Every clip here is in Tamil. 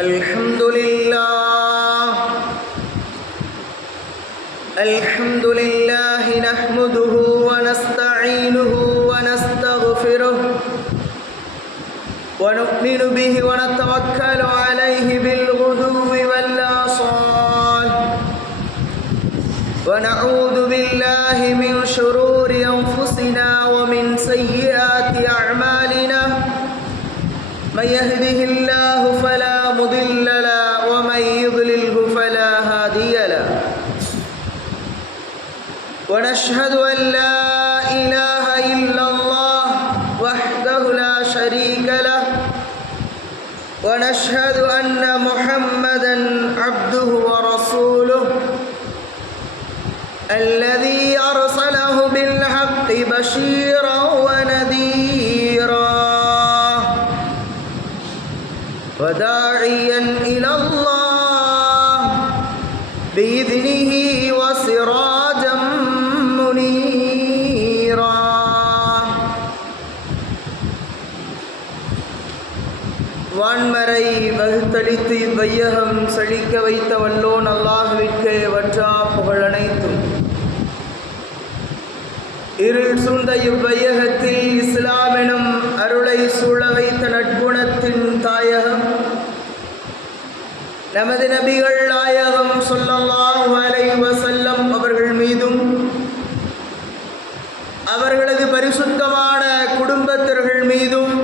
الحمد لله نحمده ونستعينه ونستغفره ونؤمن به ونتوكل عليه بالغدو والآصال ونعوذ بالله من شرور أنفسنا ومن سيئات أعمالنا من يهده الله فلا مضل له ومن يضلله فلا هادي له ونشهد أن لا إله إلا الله وحده لا شريك له ونشهد أن محمدا عبده ورسوله الذي أرسله بالحق بشيرا ونذيرا وداعيا إلى الله بإذنه وسراجا منيرا வான்மறை வகுத்தளித்து இவ்வையகம் செழிக்க வைத்த வல்லோன் அல்லாஹ்விற்கு வற்றா புகழனைத்தும் இருள் சூழ்ந்த இவ்வையகத்தில் இஸ்லாமெனும் அருளை சூழ வைத்த நட்புணத்தின் தாயகம் நமது நபிகள் நாயகம் ஸல்லல்லாஹு அலைஹி வஸல்லம் அவர்கள் மீதும் அவர்களது பரிசுத்தமான குடும்பத்தினர்கள் மீதும்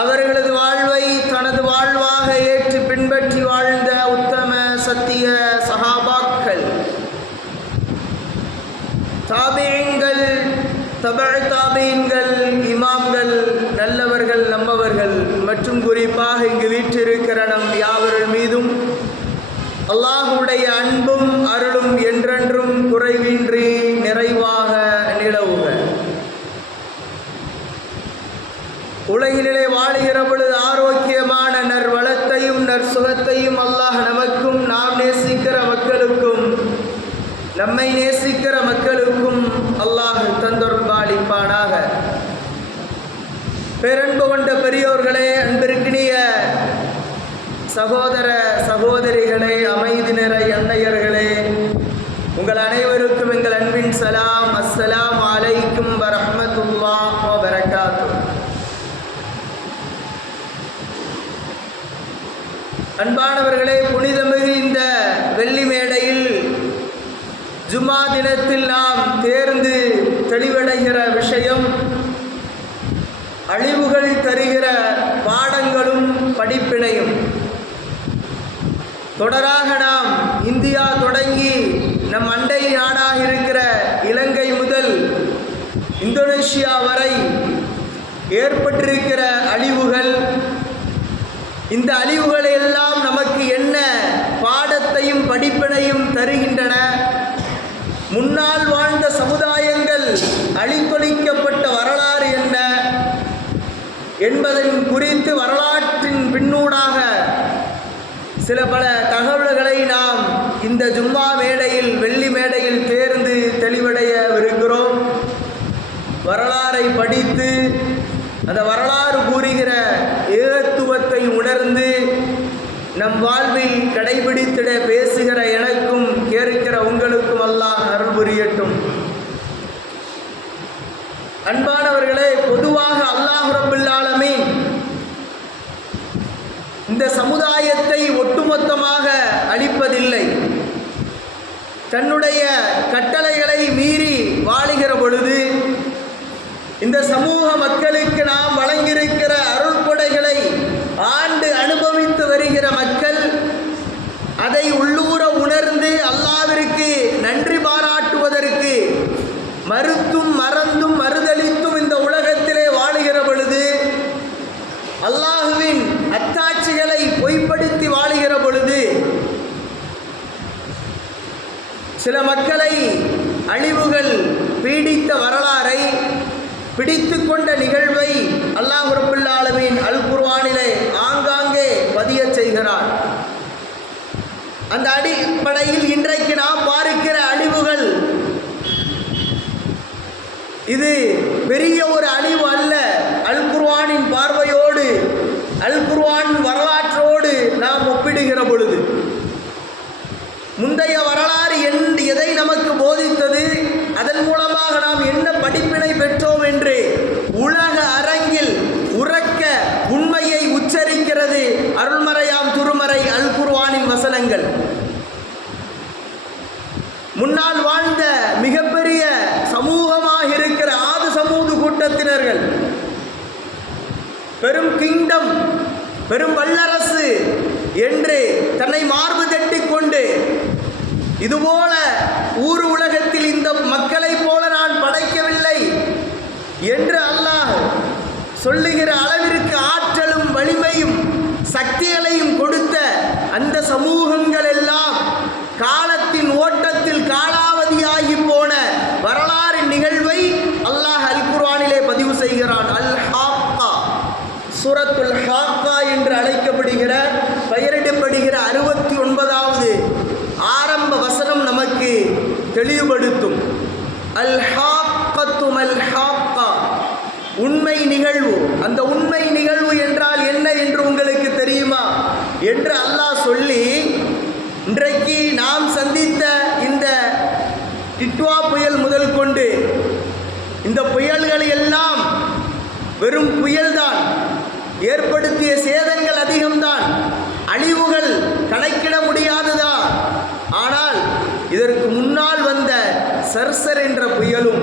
அவர்களது வாழ்வை தனது வாழ்வாக ஏற்று பின்பற்றி வாழ்ந்த உத்தம சத்திய சஹாபாக்கள், தாபீன்கள், தபஅ் தாபீன்கள், இமாம்கள், நல்லவர்கள், நம்மவர்கள் மற்றும் குறிப்பாக இங்கு வீற்றிருக்கிற நம் யாவர்கள் மீதும் அல்லாஹ்வுடைய அன்பும் அருளும் என்றென்றும் குறைவின்றி நிறைவாக நிலவுக. உலகிலே வாழுகிற பொழுது ஆரோக்கியமான நற்வளத்தையும் நற்சுகத்தையும் அல்லாஹ் நமக்கும் நாம் நேசிக்கிற மக்களுக்கும் நம்மை நேசிக்கிற மக்களுக்கும் அல்லாஹ் தந்தருள்பாலிப்பானாக. பேரன்பு கொண்ட பெரியோர்களே, அன்பிற்கினிய சகோதர சகோதரிகளே, அமைதி நிறை அன்னையர்களே, உங்கள் அனைவருக்கும் எங்கள் அன்பின் சலாம். அஸ்ஸலாமு அலைக்கும் வரஹ்மத்துல்லாஹி வபரகாத்துஹு. அன்பானவர்களே, புனிதமிகு இந்த வெள்ளி மேடையில் ஜும்மா தினத்தில் நாம் தேர்ந்து தெளிவடைகிற விஷயம் அழிவுகள் தருகிற பாடங்களும் படிப்பினையும். தொடராக நாம் இந்தியா தொடங்கி நம் அண்டை நாடாக இருக்கிற இலங்கை முதல் இந்தோனேஷியா வரை ஏற்பட்டிருக்கிற அழிவுகள், இந்த அழிவுகள் எல்லாம் நமக்கு என்ன பாடத்தையும் படிப்பினையும் தருகின்றன, முன்னால் வாழ்ந்த சமுதாயங்கள் அழித்தொழிக்கப்பட்ட வரலாறு என்ன என்பதன் குறித்து வரலாற்றின் பின்னூடாக சில பல தகவல்களை நாம் இந்த ஜும்மா மேடையில் வெள்ளி மேடையில் தேர்ந்து தெளிவடையவிருக்கிறோம். வரலாறை படித்து அந்த வரலாறு கூறுகிற ஏகத்துவத்தை உணர்ந்து நம் வாழ்வில் கடைபிடித்திட பேசுகிற எனக்கும் கேட்கிற உங்களுக்கும் அல்லாஹ் அருள் புரியட்டும். அன்பானவர்களே, பொதுவாக அல்லாஹ் ரப்பல் ஆலமீன் இந்த சமுதாயத்தை ஒட்டுமொத்தமாக அழிப்பதில்லை. தன்னுடைய கட்டளைகளை மீறி வாழுகிற பொழுது இந்த சமூக மக்களுக்கு நாம் வழங்கியிருக்கிற அருள்கொடைகளை ஆண்டு அனுபவித்து வருகிற மக்கள் அதை உள்ளூர உணர்ந்து அல்லாஹ்விற்கு நன்றி பாராட்டுவதற்கு மறுத்தும் மறந்தும் மறுதலித்தும் இந்த உலகத்திலே வாழுகிற பொழுது, அல்லாஹ்வின் அத்தாட்சிகளை பொய்ப்படுத்தி வாழுகிற பொழுது சில மக்களை அழிவுகள் பீடித்த வரலாறை, பிடித்து கொண்ட நிகழ்வை அல்லாஹ் ரப்பல் ஆலமீன் அல் குர்ஆனிலே ஆங்காங்கே பதிய செய்கிறார். அந்த அடிப்படையில் இன்றைக்கு நாம் பார்க்கிற அழிவுகள் இது பெரிய ஒரு அழிவு அல்ல. அல் குர்ஆனின் பார்வையோடு, அல் குர்ஆன் பெரும் கிங்டம், பெரும் வல்லரசு என்று தன்னை மார்பு தட்டி கொண்டு, இதுபோல ஊர் உலகத்தில் இந்த மக்களை போல நான் படைக்கவில்லை என்று அல்லாஹ் சொல்லுகிற அளவிற்கு ஆற்றலும் வலிமையும் சக்திகளையும் கொடுத்த அந்த சமூகங்கள் எல்லாம் காலத்தின் ஓட்டத்தில் காலாவதியாகி போன வரலாறு நிகழ்வை அல்லாஹ் அல் குர்ஆனிலே பதிவு செய்கிறான். அல் ஹாக்கா, சூரத்துல் ஹாக்கா என்று அழைக்கப்படுகிற பெயரிடப்படுகிற 69வது ஆரம்ப வசனம் நமக்கு தெளிவுபடுத்தும். அல் ஹாக்கத்து மல் ஹாக்கா, உண்மை நிகழ்வு. அந்த உண்மை நிகழ்வு என்றால் என்ன என்று உங்களுக்கு தெரியுமா என்று அல்லாஹ் சொல்லி, இன்றைக்கு நாம் சந்தித்த இந்த டிட்வா புயல் முதல் கொண்டு இந்த புயல்கள் எல்லாம் வெறும் புயல்தான், ஏற்படுத்திய சேதங்கள் அதிகம்தான், அழிவுகள் கணக்கிட முடியாததா. ஆனால் இதற்கு முன்னால் வந்த சர்சர் என்ற புயலும்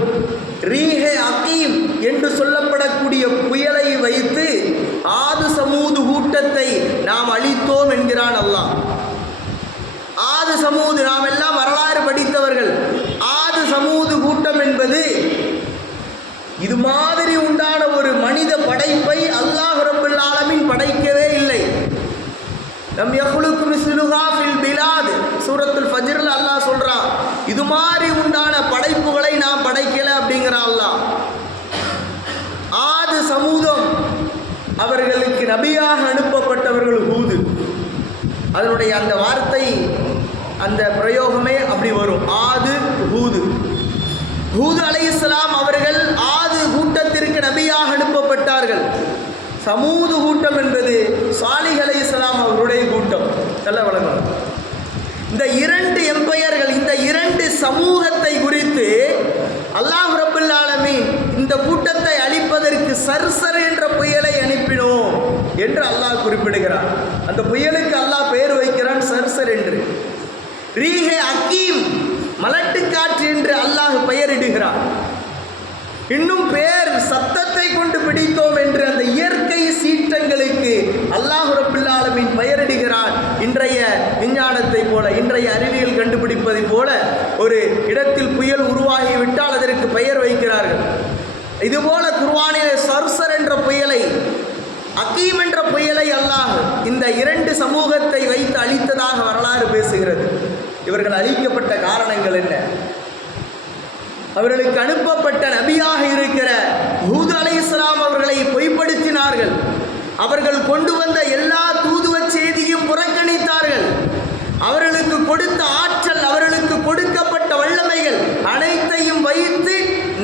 ரீஹே அகீம் என்று சொல்லப்படக்கூடிய புயலை வைத்து ஆது சமூது கூட்டத்தை நாம் அழித்தோம் என்கிறான் அல்லாஹ். ஆது சமூது, நாம் எல்லாம் வரலாறு படித்தவர்கள். ஆது சமூது கூட்டம் என்பது இது மாதிரி உண்டான ஒரு மனித படைப்பை அல்லாஹ் ரப்பல் ஆலமீன் படைக்கவே இல்லை. லம் யஹ்லுகு மிஸ்லுஹா ஃபில் பிலாத், சூரத்துல் ஃபஜ்ர்ல அல்லாஹ் சொல்றான், இது மாதிரி உண்டான படைப்புகளை நாம் படைக்கல அப்படிங்கிறான் அல்லாஹ். ஆது சமூகம், அவர்களுக்கு நபியாக அனுப்பப்பட்டவர்கள் ஹூது. அதனுடைய அந்த வார்த்தை, அந்த பிரயோகமே அப்படி வரும், ஆது ஹூது. ஹூது அலைஹிஸ்ஸலாம் அவர்கள் ஆது கூட்டத்திற்கு நபியாக அனுப்பப்பட்டார்கள். சமூது கூட்டம் என்பது சாலிஹ் அலைஹிஸ்ஸலாம் அவருடைய கூட்டம். நல்ல வழங்கலாம். இந்த இரண்டு எம்பையர்கள், இந்த இரண்டு சமூகத்தை குறித்து அல்லாஹ் ரப்பல் ஆலமீன் இந்த கூட்டத்தை அழிப்பதற்கு சர்சர் என்ற புயலை அனுப்பினோம் என்று அல்லாஹ் குறிப்பிடுகிறார். அந்த புயலுக்கு அல்லாஹ் பெயர் வைக்கிறான் சர்சர் என்று. ரீஹே அகீம், மலட்டு காற்று என்று அல்லாஹ் பெயரிடுகிறார். இன்னும் பேர் சத்தத்தை கொண்டு பிடித்தோம் என்று அந்த இயற்கை சீற்றங்களுக்கு அல்லாஹ் ரப்பல் ஆலமீன் பெயரிடுகிறான். இன்றைய விஞ்ஞானத்தை போல, இன்றைய அறிவியல் கண்டுபிடிப்பதை போல ஒரு இடத்தில் புயல் உருவாகிவிட்டால் அதற்கு பெயர் வைக்கிறார்கள். இதுபோல குர்ஆனிலே சர்சர் என்ற புயலை, அகீம் என்ற புயலை அல்லாஹ் இந்த இரண்டு சமூகத்தை வைத்து அழித்ததாக வரலாறு பேசுகிறது. இவர்கள் அழிக்கப்பட்ட காரணங்கள் என்ன? அவர்களுக்கு அனுப்பப்பட்ட நபியாக இருக்கிற ஹூத் அலைஹிஸ்ஸலாம் அவர்களை பொய்ப்படுத்தினார்கள். அவர்கள் கொண்டு வந்த எல்லா தூதுவ செய்தியும் புறக்கணித்தார்கள். அவர்களுக்கு கொடுத்த ஆற்றல், அவர்களுக்கு கொடுக்கப்பட்ட வல்லமைகள் அனைத்தையும் வைத்து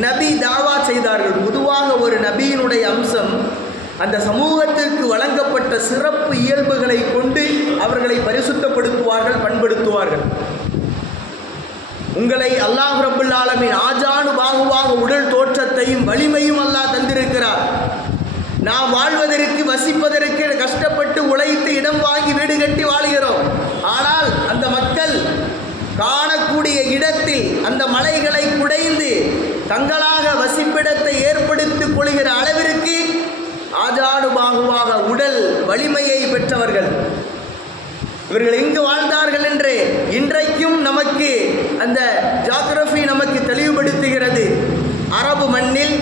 நபி தாவா செய்தார்கள். பொதுவாக ஒரு நபியினுடைய அம்சம் அந்த சமூகத்திற்கு வழங்கப்பட்ட சிறப்பு இயல்புகளை கொண்டு அவர்களை பரிசுத்தப்படுத்துவார்கள், பண்படுத்துவார்கள். உங்களை அல்லாஹ் ரப்பல் ஆலமீன் ஆஜானு பாகுவாக உடல் தோற்றத்தையும் வலிமையும் அல்லாஹ் தந்திருக்கிறார். நாம் வாழ்வதற்கு, வசிப்பதற்கு கஷ்டப்பட்டு உழைத்து இடம் வாங்கி வீடு கட்டி வாழ்கிறோம். ஆனால் அந்த மக்கள் காணக்கூடிய இடத்தில் அந்த மலைகளை குடைந்து தங்களாக வசிப்பிடத்தை ஏற்படுத்திக் கொள்கிற அளவிற்கு ஆஜானு பாகுவாக உடல் வலிமையை பெற்றவர்கள். இவர்கள் எங்கு வாழ்ந்தார்கள் என்று இன்றைக்கும் நமக்கு அந்த ஜியோகிராஃபி நமக்கு தெளிவுபடுத்துகிறது. அரபு மண்ணில்,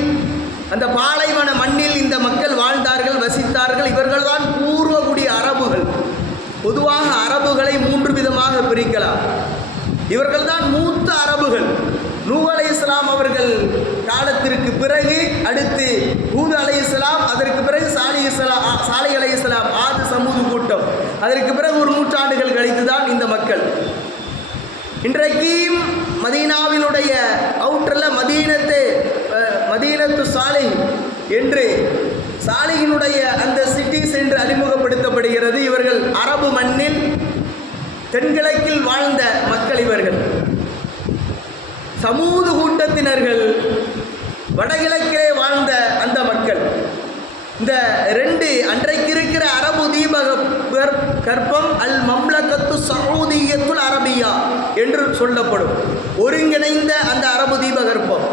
அந்த பாலைவன மண்ணில் இந்த மக்கள் வாழ்ந்தார்கள், வசித்தார்கள். இவர்கள்தான் பூர்வகுடி அரபுகள். பொதுவாக அரபுகளை 3 விதமாக பிரிக்கலாம். இவர்கள்தான் மூத்த அரபுகள். நூஹ் அலைஹிஸ்ஸலாம் அவர்கள் காலத்திற்கு பிறகு, அடுத்து ஹூத் அலைஹிஸ்ஸலாம், அதற்கு பிறகு சாலிஹ் அலைஹிஸ்ஸலாம், ஆது சமூது கூட்டம். அதற்கு பிறகு ஒரு 100 ஆண்டுகள் கழித்து தான் இந்த மக்கள். இன்றைக்கும் மதீனாவினுடைய அவுட்டரில் மதீனத்து சாலிஹ் என்று சாலிஹினுடைய அந்த சிட்டிஸ் என்று அறிமுகப்படுத்தப்படுகிறது. இவர்கள் அரபு மண்ணில் தென்கிழக்கில் வாழ்ந்த மக்கள். இவர்கள் சமூது கூட்டத்தினர்கள் வடகிழக்கிலே வாழ்ந்த அந்த மக்கள். இந்த 2 அன்றைக்கு இருக்கிற அரபு தீப கற்பம் அல் மம்லகத்து சஊதியத்துல் அரபியா என்று சொல்லப்படும். ஒருங்கிணைந்த அந்த அரபு தீபகற்பம்.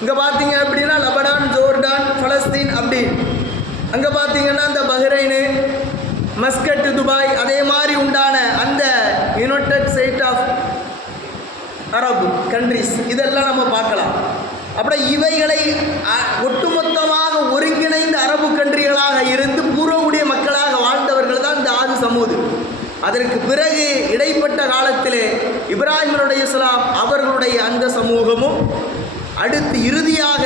இங்கே பார்த்தீங்க அப்படின்னா லெபனான், ஜோர்டான், பலஸ்தீன் அப்படி அங்கே பார்த்தீங்கன்னா இந்த பஹ்ரைனு, மஸ்கட், துபாய், அதே மாதிரி உண்டான அந்த யுனைடெட் ஸ்டேட் ஆஃப் அரபு கண்ட்ரிஸ் இதெல்லாம் நம்ம பார்க்கலாம். அப்படி இவைகளை ஒட்டுமொத்தமாக ஒருங்கிணைந்த அரபு கண்ட்ரிகளாக இருந்து பூர்வகுடிய மக்களாக வாழ்ந்தவர்கள் தான் இந்த ஆது சமூது. அதற்கு பிறகு இடைப்பட்ட காலத்திலே இப்ராஹிம் அலைஹிஸ்ஸலாம் அவர்களுடைய அந்த சமூகமும், அடுத்து இறுதியாக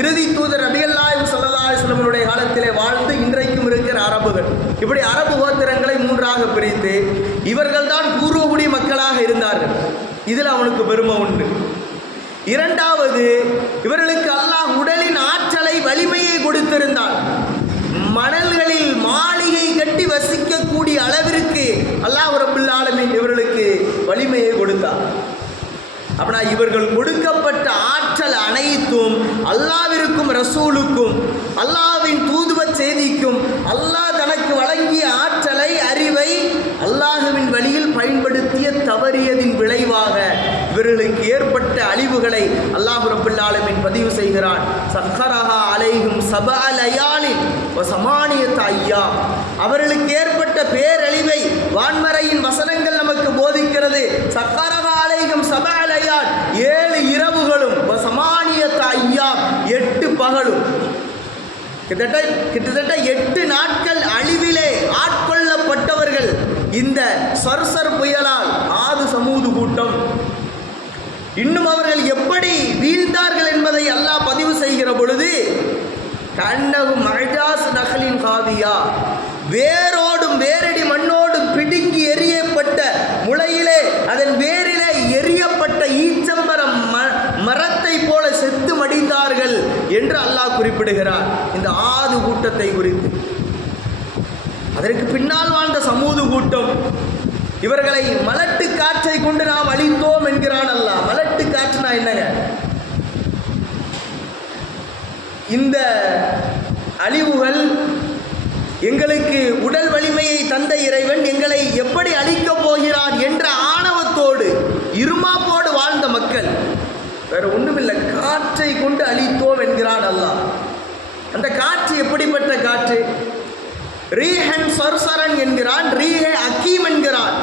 இறுதி தூதர் நபியல்லாஹு ஸல்லல்லாஹு அலைஹி வஸல்லம் காலத்திலே வாழ்ந்து இன்றைக்கும் இருக்கிற அரபுகள், இப்படி அரபு கோத்திரங்களை மூன்றாக பிரித்து இவர்கள் தான் பூர்வகுடி மக்களாக இருந்தார்கள். இதில் அவனுக்கு பெருமை உண்டு. இரண்டாவது, இவர்களுக்கு அல்லாஹ் உடலின் ஆற்றலை, வலிமையை கொடுத்திருந்தான். மணல்களில் மாளிகை கட்டி வசிக்கக்கூடிய அளவிற்கு அல்லாஹ் ரப்பல் ஆலமீன் இவர்களுக்கு வலிமையை கொடுத்தார். அப்படின்னா இவர்கள் கொடுக்கப்பட்ட ஆற்றல் அனைத்தும் அல்லாஹ்விற்கும் ரசூலுக்கும் அல்லாஹ்வின் தூதுவ செய்திக்கும் அல்லாஹ் தனக்கு வழங்கிய ஆற்றலை, அறிவை அல்லாஹ்வின் வழியில் பயன்படுத்திய தவறியதின் விளைவாக இவர்களுக்கு ஏற்பட்ட அழிவுகளை அல்லாஹ் ரப்பல் ஆலமீன் பதிவு செய்கிறான். சக்கரஹா அலைஹிம் சபஅ லயாலின் வ ஸமானியத அய்யாம். அவர்களுக்கு ஏற்பட்ட பேரழிவை வான்மறையின் வசனங்கள் நமக்கு போதிக்கிறது. சக்கரஹா அலைஹிம் சபஅ லயால், 7 இரவுகளும், வ ஸமானியத அய்யாம், 8 பகலும், கிட்டத்தட்ட 8 நாட்கள் அழிவிலே ஆட்கொள்ளப்பட்டவர்கள் இந்த சர்சர் புயலால் ஆது சமூது கூட்டம். இன்னும் அவர்கள் எப்படி வீழ்ந்தார்கள் என்பதை அல்லாஹ் பதிவு செய்கிற பொழுது, கண்ணகும் மஜாஸ் நகலின் காவியா, வேரோடும் வேரடி மண்ணோடும் பிடுங்கி எரியப்பட்ட முளையிலே, அதன் வேரிலே எரியப்பட்ட ஈச்சம்பரம் மரத்தை போல செத்து மடிந்தார்கள் என்று அல்லாஹ் குறிப்பிடுகிறார் இந்த ஆது கூட்டத்தை குறித்து. அதற்கு பின்னால் வாழ்ந்த சமூது கூட்டம், இவர்களை மலட்டு காற்றை கொண்டு நாம் அழித்தோம் என்கிறான் அல்லாஹ். மலட்டு காற்றுனா என்னங்க? இந்த அழிவுகள் எங்களுக்கு உடல் வலிமையை தந்த இறைவன் எங்களை எப்படி அழிக்கப் போகிறான் என்ற ஆணவத்தோடு, இருமாப்போடு வாழ்ந்த மக்கள். வேற ஒண்ணுமில்லை, காற்றை கொண்டு அழித்தோம் என்கிறான் அல்லாஹ். அந்த காற்று எப்படிப்பட்ட காற்று? ரீஹன் சர்சரன் என்கிறான், ரீஹே அக்கீம் என்கிறான்.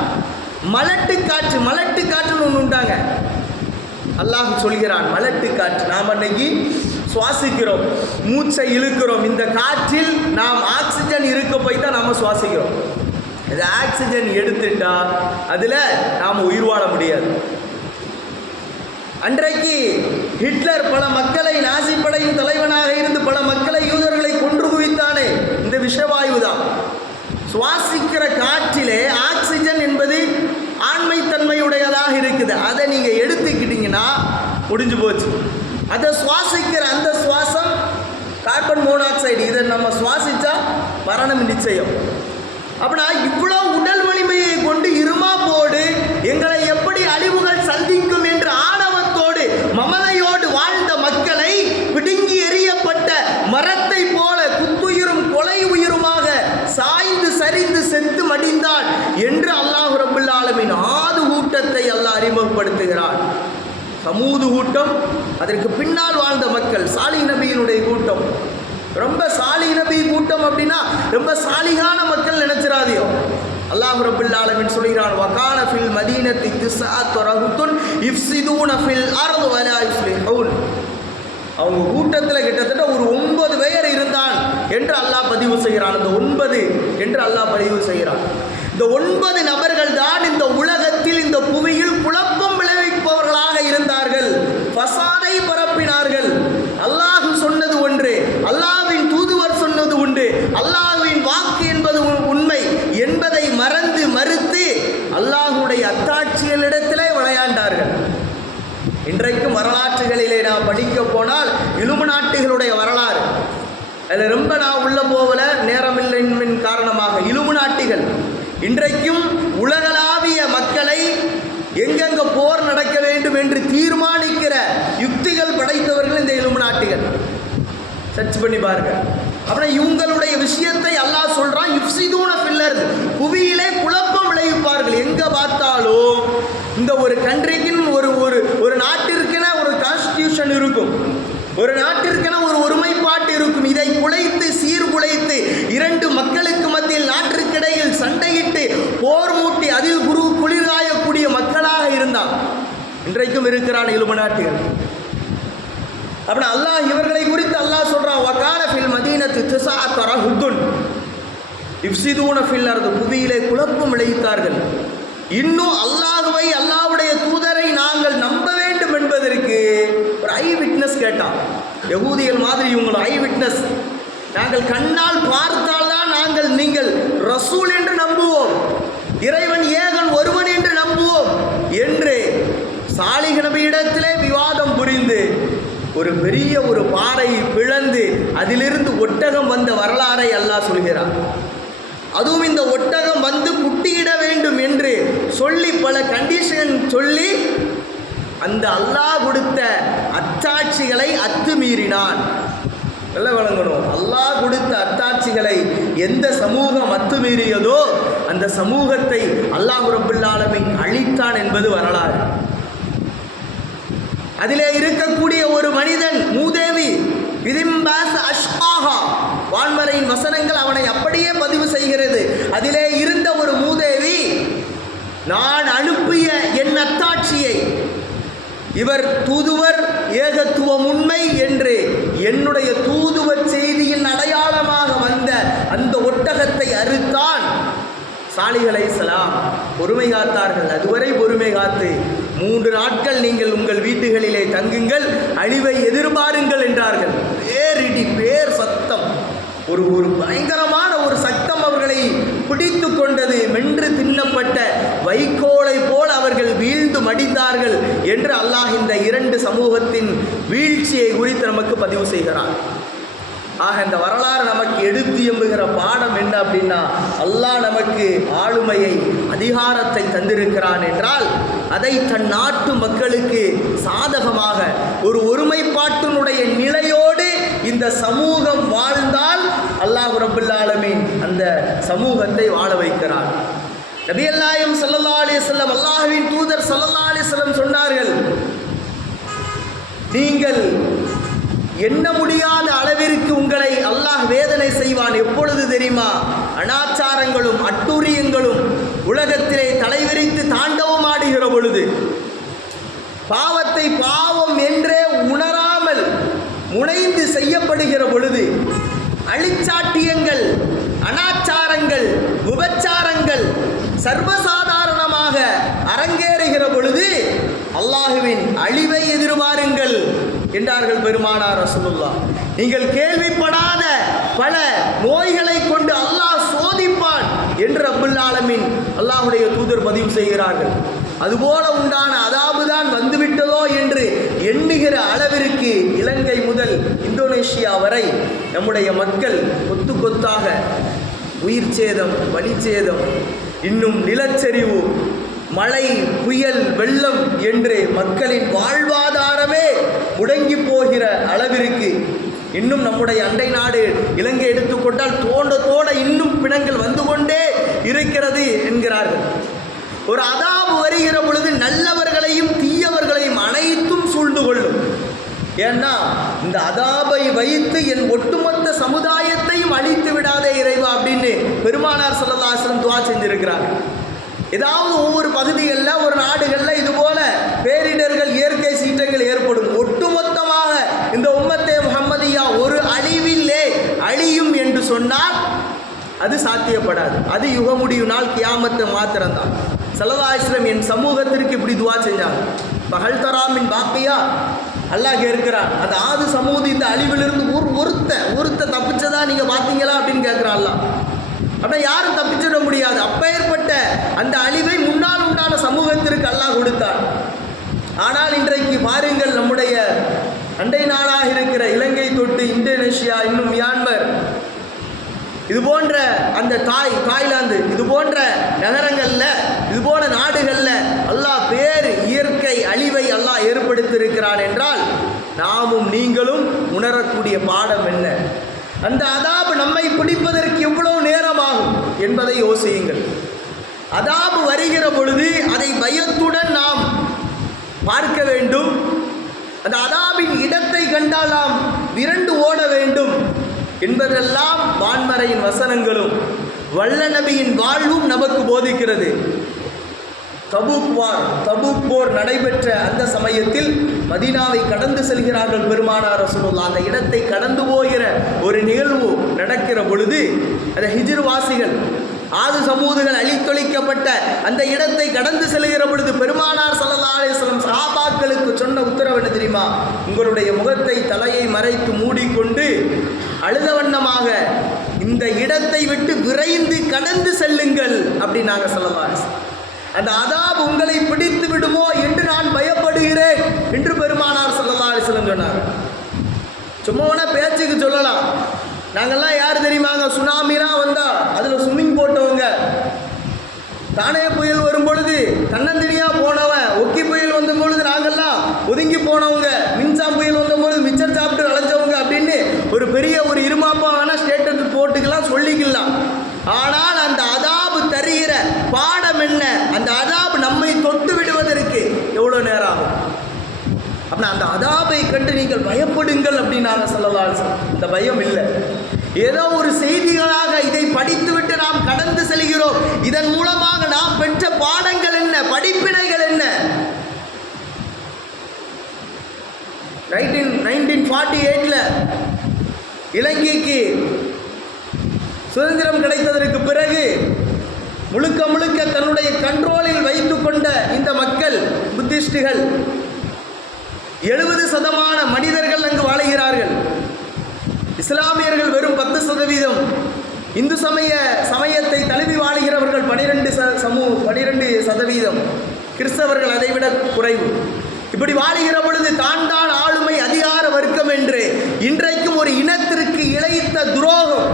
மலட்டு காற்று, மலட்டு காற்றுன்னு ஒன்று உண்டாங்க. அல்லாஹ் சொல்கிறான் மலட்டு காற்று. நாம் அன்னைக்கு சுவாசிக்கிறோம், மூச்சை இழுக்கிறோம். இந்த காற்றில் நாம் ஆக்சிஜன் இருக்க போய் தான் நாம் சுவாசிக்கிறோம். இது ஆக்சிஜன் எடுத்துட்டா அதில் நாம் உயிர் வாழ முடியாது. அன்றைக்கு ஹிட்லர் பல மக்களை, நாசி படையின் தலைவனாக இருந்து பல மக்களை, யூதர்களை கொன்று குவித்தானே, இந்த விஷவாயு தான். சுவாசிக்கிற காற்றிலே ஆக்சிஜன் என்பது ஆண்மைத்தன்மையுடையதாக இருக்குது. அதை நீங்கள் எடுத்துக்கிட்டீங்கன்னா முடிஞ்சு போச்சு. அதை சுவாசிக்கிற அந்த சுவாசம் கார்பன் மோனாக்சைடு, இதை நம்ம சுவாசித்தா மரணம் நிச்சயம். அப்படின்னா இவ்வளோ உடல் வலிமையை கொண்டு இருமாப்போடு எங்களை எப்படி அழிவுகள் சந்திக்கும் என்று ஆணவத்தோடு மமதையோடு வாழ்ந்த மக்களை பிடுங்கி எறியப்பட்ட மரத்தை போல குத்துயிரும் கொலை உயிருமாக சாய்ந்து சரிந்து செத்து மடிந்தான் என்று அல்லாஹ் ரப்பல் ஆலமீன் ஆது கூட்டத்தை அல்லாஹ் அறிமுகப்படுத்துகிறான். சமூது கூட்டம், அதற்கு பின்னால் வாழ்ந்த மக்கள், சாலிஹ் நபியினுடைய கூட்டம். ரொம்ப சாலிஹ் நபி கூட்டம் அப்படின்னா ரொம்ப சாலிகான மக்கள் நினைச்சிராதியோ. அல்லாஹ் ரப்பல் ஆலமீன் சொல்கிறான், வகான ஃபில் மதீனத்தி திஸ்ஆத்து ரஹுத்துன் யுஃப்ஸிதூன ஃபில் அர்து வலா யுஸ்லிஹூன். அவங்க கூட்டத்தில் கிட்டத்தட்ட ஒரு 9 பேர் இருந்தான் என்று அல்லாஹ் பதிவு செய்கிறான். அந்த 9 என்று அல்லாஹ் பதிவு செய்கிறான். இந்த 9 நபர்கள் தான் இந்த உலகத்தில், இந்த புவியில் குழப்பம் விளைவிப்பவர்களாக இருந்தார்கள். ஃபசாதை பரப்பினார்கள். அல்லாஹ் சொன்னது ஒன்று, அல்லாஹ்வின் தூதுவர் சொன்னது உண்டு, அல்லாஹ்வின் வாக்கு என்பது உண்மை என்பதை மறுத்து அல்லாஹ்வுடைய அத்தாட்சிகளிடத்திலே விளையாண்டார்கள். இன்றைக்கும் வரலாற்றுகளிலே நாம் படிக்க போனால் இலுமினாட்டிகளுடைய வரலாறு, அதில் ரொம்ப நான் உள்ள போகல, நேரமில்லையின் காரணமாக. இலுமினாட்டிகள் இன்றைக்கும் உலகளாவிய மக்களை எங்கெங்க போர் நடக்க வேண்டும் என்று தீர்மானிக்கிற யுக்திகள் படைத்தவர்கள் இந்த இலுமினாட்டிகள். சர்ச் பண்ணி பாருங்க. அப்படின்னா இவங்களுடைய விஷயத்தை அல்லாஹ் சொல்றான், யுஃப்ஸிதூன ஃபில் அர்த், புவியிலே குழப்பம் விளைவிப்பார்கள். எங்க பார்த்தாலும் இந்த ஒரு கண்ட்ரிக்குன்னு ஒரு நாட்டிற்கென ஒரு கான்ஸ்டிடியூஷன் இருக்கும், ஒரு நாட்டிற்கென ஒரு ஒருமைப்பாட்டு இருக்கும். இதை குலைத்து சீர்குலைத்து கொண்டிருக்கிறான் இலுமினாட்டிகள். அப்படி அல்லாஹ் இவர்களை குறித்து அல்லாஹ் சொல்றான், வகான ஃபில் மதீனத்து திஸஅத்து ரஹுதுன் யுஃப்ஸிதூன ஃபில் அர்து, புவியிலே குழப்பம் விளைவித்தார்கள். இன்னும் அல்லாஹ்வை அல்லாஹ்வுடைய தூதரை நாங்கள் நம்ப வேண்டும் என்பதற்கு ஒரு ஐ விட்னஸ் கேட்டான். யகூதிகள் மாதிரி இவங்களும் ஐ விட்னஸ், நாங்கள் கண்ணால் பார்த்தால்தான் நாங்கள் நீங்கள் ரசூல் என்று நம்புவோம், இறைவன் ஏகன் ஒருவன் என்று நம்புவோம் என்று சாலிஹ் நபியிடத்திலே விவாதம் புரிந்து ஒரு பெரிய ஒரு பாறையை பிளந்து அதிலிருந்து ஒட்டகம் வந்த வரலாறை அல்லாஹ் சொல்கிறார். அதுவும் இந்த ஒட்டகம் வந்து குட்டியிட வேண்டும் என்று சொல்லி பல கண்டிஷன் சொல்லி அந்த அல்லாஹ் கொடுத்த அத்தாட்சிகளை அத்துமீறினான். எல்லாம் வழங்கணும். அல்லாஹ் கொடுத்த அத்தாட்சிகளை எந்த சமூகம் அத்துமீறியதோ அந்த சமூகத்தை அல்லாஹ் ரப்பல் ஆலமீன் அழித்தான் என்பது வரலாறு. அதிலே இருக்கக்கூடிய ஒரு மனிதன் மூதேவி, வான்மறையின் வசனங்கள் அவனை அப்படியே பதிவு செய்கிறது. அதிலே இருந்த ஒரு மூதேவி, நான் அனுப்பிய என் அத்தாட்சியை இவர் தூதுவர் ஏகத்துவம் உண்மை என்று என்னுடைய தூதுவ செய்தியின் அடையாளமாக வந்த அந்த ஒட்டகத்தை அறுத்தான். சாலிஹ் அலைஹிஸ்ஸலாம் பொறுமை காத்தார்கள். அதுவரை பொறுமை காத்து 3 நாட்கள் நீங்கள் உங்கள் வீட்டுகளிலே தங்குங்கள், அழிவை எதிர்பாருங்கள் என்றார்கள். பேரிடி பேர் சத்தம், ஒரு பயங்கரமான ஒரு சத்தம் அவர்களை பிடித்து கொண்டது. மென்று தின்னப்பட்ட வைக்கோலை போல் அவர்கள் வீழ்ந்து மடிந்தார்கள் என்று அல்லாஹ் இந்த 2 சமூகத்தின் வீழ்ச்சியை குறித்து நமக்கு பதிவு செய்கிறான். ஆக இந்த வரலாறு நமக்கு எடுத்து எம்புகிற பாடம் என்ன அப்படின்னா, அல்லாஹ் நமக்கு ஆளுமையை அதிகாரத்தை தந்திருக்கிறான் என்றால் அதை தன் நாட்டு மக்களுக்கு சாதகமாக ஒரு ஒருமைப்பாட்டினுடைய நிலையோடு இந்த சமூகம் வாழ்ந்தால் அல்லாஹ் ரப்பல் ஆலமீன் அந்த சமூகத்தை வாழ வைக்கிறான். நபிகள் நாயகம் ஸல்லல்லாஹு அலைஹி வஸல்லம், அல்லாஹ்வின் தூதர் ஸல்லல்லாஹு அலைஹி வஸல்லம் சொன்னார்கள், நீங்கள் எண்ண முடியாத அளவிற்கு உங்களை அல்லாஹ் வேதனை செய்வான். எப்பொழுது தெரியுமா? அனாச்சாரங்களும் அட்டூரியங்களும் உலகத்திலே தலைவிரித்து தாண்டவம் ஆடுகிற பொழுது, பாவத்தை பாவம் என்றே உணராமல் முனைந்து செய்யப்படுகிற பொழுது, அழிச்சாட்டியங்கள், அனாச்சாரங்கள், விபச்சாரங்கள் சர்வசாதாரணமாக அரங்கேறுகிற பொழுது அல்லாஹுவின் அழிவை எதிர்பாருங்கள் என்றார்கள் பெருமானார் ரசூலுல்லாஹ். நீங்கள் கேள்விப்படாத பல நோய்களை கொண்டு அல்லாஹ் சோதிப்பான் என்று ரப்பல் ஆலமீன் அல்லாஹ்வுடைய தூதர் பதிவு செய்கிறார்கள். அதுபோல உண்டான அதாபுதான் வந்துவிட்டதோ என்று எண்ணுகிற அளவிற்கு இலங்கை முதல் இந்தோனேஷியா வரை நம்முடைய மக்கள் கொத்து கொத்தாக உயிர் சேதம், வழிச்சேதம், இன்னும் நிலச்சரிவு, மழை, புயல், வெள்ளம் என்று மக்களின் வாழ்வாதாரமே முடங்கி போகிற அளவிற்கு இன்னும் நம்முடைய அண்டை நாடு இலங்கை எடுத்துக்கொண்டால் தோண்ட இன்னும் பிணங்கள் வந்து கொண்டே இருக்கிறது என்கிறார்கள். ஒரு அதாபு வருகிற பொழுது நல்லவர்களையும் தீயவர்களையும் அனைத்தும் சூழ்ந்து கொள்ளும். ஏன்னா இந்த அதாபை வைத்து என் ஒட்டுமொத்த சமுதாயத்தையும் அழித்து விடாதே இறைவா அப்படின்னு பெருமானார் ஸல்லல்லாஹு அலைஹி வஸல்லம் துஆ செஞ்சிருக்கிறாங்க. ஏதாவது ஒவ்வொரு பகுதிகளில், ஒரு நாடுகளில் இது போல பேரிடர்கள், இயற்கை சீற்றங்கள் ஏற்படும். ஒட்டுமொத்தமாக இந்த உம்மத்தே முஹம்மதியா ஒரு அழிவிலே அழியும் என்று சொன்னால் அது சாத்தியப்படாது. அது யுக முடிவு நாள் கியாமத்து மாத்திரம்தான். ஸல்லல்லாஹு அலைஹி வஸல்லம் என் சமூகத்திற்கு இப்படி துஆ செஞ்சாங்க. பகல் தராமின் பாக்கியா அல்லாஹ் கேட்கிறான். அந்த ஆது சமூகம் இந்த அழிவிலிருந்து ஒருத்த தப்பிச்சதா நீங்கள் பார்த்தீங்களா அப்படின்னு கேட்குறான் அல்லாஹ். அப்படின்னா யாரும் தப்பிச்சிட முடியாது. அப்பேற்பட்ட அந்த அழிவை முன்னால் உண்டான சமூகத்திற்கு அல்லாஹ் கொடுத்தார். ஆனால் இன்றைக்கு பாருங்கள், நம்முடைய அண்டை நாடாக இருக்கிற இலங்கை தொட்டு இந்தோனேஷியா, இன்னும் மியான்மர், இது போன்ற அந்த தாய்லாந்து, இது போன்ற நகரங்களில், இது போன்ற நாடுகளில் அல்லாஹ் பேர் இயற்கை அழிவை அல்லாஹ் ஏற்படுத்தியிருக்கிறான் என்றால் நாமும் நீங்களும் உணரக்கூடிய பாடம் என்ன? அந்த அதாபு நம்மை பிடிப்பதற்கு எவ்வளவு நேரமாகும் என்பதை யோசியுங்கள். அதாபு வருகிற பொழுது அதை பயத்துடன் நாம் பார்க்க வேண்டும். அந்த அதாபின் இடத்தை கண்டால் நாம் விரண்டு ஓட வேண்டும் என்பதெல்லாம் வான்மறையின் வசனங்களும் வல்ல நபியின் வாழ்வும் நமக்கு போதிக்கிறது. தபூக் போர் நடைபெற்ற அந்த சமயத்தில் மதீனாவை கடந்து செல்கிறார்கள் பெருமானார் ரசூலுல்லாஹ். அந்த இடத்தை கடந்து போகிற ஒரு நிகழ்வு நடக்கிற பொழுது அந்த ஹிஜ்ர் வாசிகள், ஆது சமூதுகள் அழித்தொழிக்கப்பட்ட அந்த இடத்தை கடந்து செல்கிற பொழுது பெருமானார் ஸல்லல்லாஹு அலைஹி வஸல்லம் சஹாபாக்களுக்கு சொன்ன உத்தரவு என்ன தெரியுமா? உங்களுடைய முகத்தை தலையை மறைத்து மூடிக்கொண்டு அழுத வண்ணமாக இந்த இடத்தை விட்டு விரைந்து கடந்து செல்லுங்கள் அப்படின்னாங்க ஸல்லல்லாஹு அலைஹி வஸல்லம். அந்த அதாப் உங்களை பிடித்து விடுமோ என்று நான் பயப்படுகிறேன் என்று பெருமானார் ஸல்லல்லாஹு அலைஹி வஸல்லம் சொன்னார். சும்மா பேச்சுக்கு சொல்லலாம். நாங்கள்லாம் யார் தெரியுமாங்க? சுனாமிலாம் வந்தா அதில் ஸ்விம்மிங் போட்டவங்க, தானே புயல் வரும் பொழுது தன்னந்தனியாக போனவன், ஒக்கி புயல் வந்த பொழுது நாங்கள்லாம் ஒதுங்கி போனவங்க, மின்சாம் புயல் வந்த பொழுது மிச்சர் சாப்பிட்டு அழைச்சவங்க அப்படின்னு ஒரு பெரிய ஒரு இருமாப்பா வேணால் ஸ்டேட்டஸ் போட்டுக்கலாம், சொல்லிக்கலாம். ஆனால் அந்த அதாபு தருகிற பாடம் என்ன? அந்த அதாபு நம்மை தொட்டு விடுவதற்கு எவ்வளோ நேரம் ஆகும்? அப்படின்னா அந்த அதாபை கண்டு நீங்கள் பயப்படுங்கள் அப்படின்னாங்க ஸல்லல்லாஹு அலைஹி வஸல்லம். இந்த பயம் இல்லை, ஏதோ ஒரு செய்திகளாக இதை படித்துவிட்டு நாம் கடந்து செல்கிறோம். இதன் மூலமாக நாம் பெற்ற பாடங்கள் என்ன, படிப்பினைகள் என்ன? 1948 இலங்கைக்கு சுதந்திரம் கிடைத்ததற்கு பிறகு முழுக்க தன்னுடைய கண்ட்ரோலில் வைத்து கொண்ட இந்த மக்கள், புத்திஸ்டுகள், 70% மனிதர்கள் அங்கு வாழுகிறார்கள். இஸ்லாமியர்கள் வெறும் 10%, இந்து சமயத்தை தழுவி வாழுகிறவர்கள் 12%, கிறிஸ்தவர்கள் அதைவிட குறைவு. இப்படி வாழுகிற பொழுது தான் ஆளுமை அதிகார வர்க்கம் என்று இன்றைக்கும் ஒரு இனத்திற்கு இழைத்த துரோகம்.